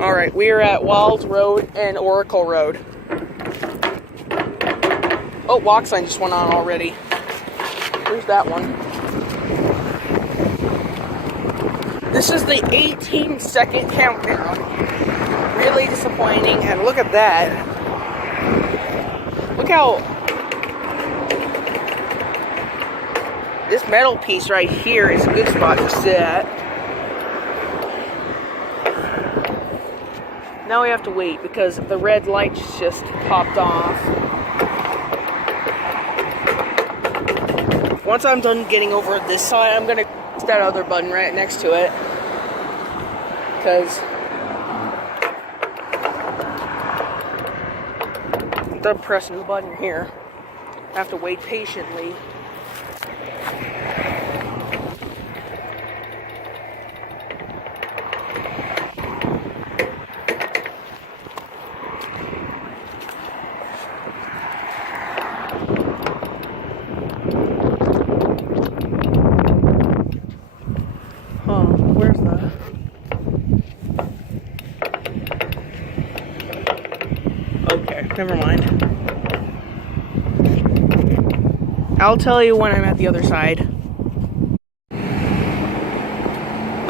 Alright, we are at Wild Road and Oracle Road. Oh, walk sign just went on already. Where's that one? This is the 18-second countdown. Really disappointing, and look at that. Look how... This metal piece right here is a good spot to sit at. Now we have to wait because the red light just popped off. Once I'm done getting over this side, I'm gonna press that other button right next to it. Because I'm done pressing the button here. I have to wait patiently. Where's the... Okay, never mind. I'll tell you when I'm at the other side.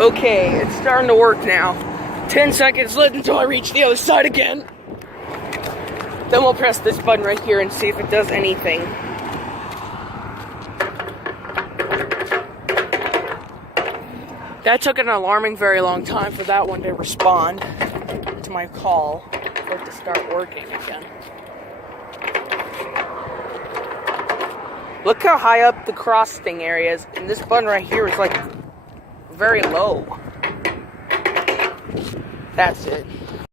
Okay, it's starting to work now. 10 seconds left until I reach the other side again. Then we'll press this button right here and see if it does anything. That took an alarming very long time for that one to respond to my call for it to start working again. Look how high up the crossing area is, and this button right here is like very low. That's it.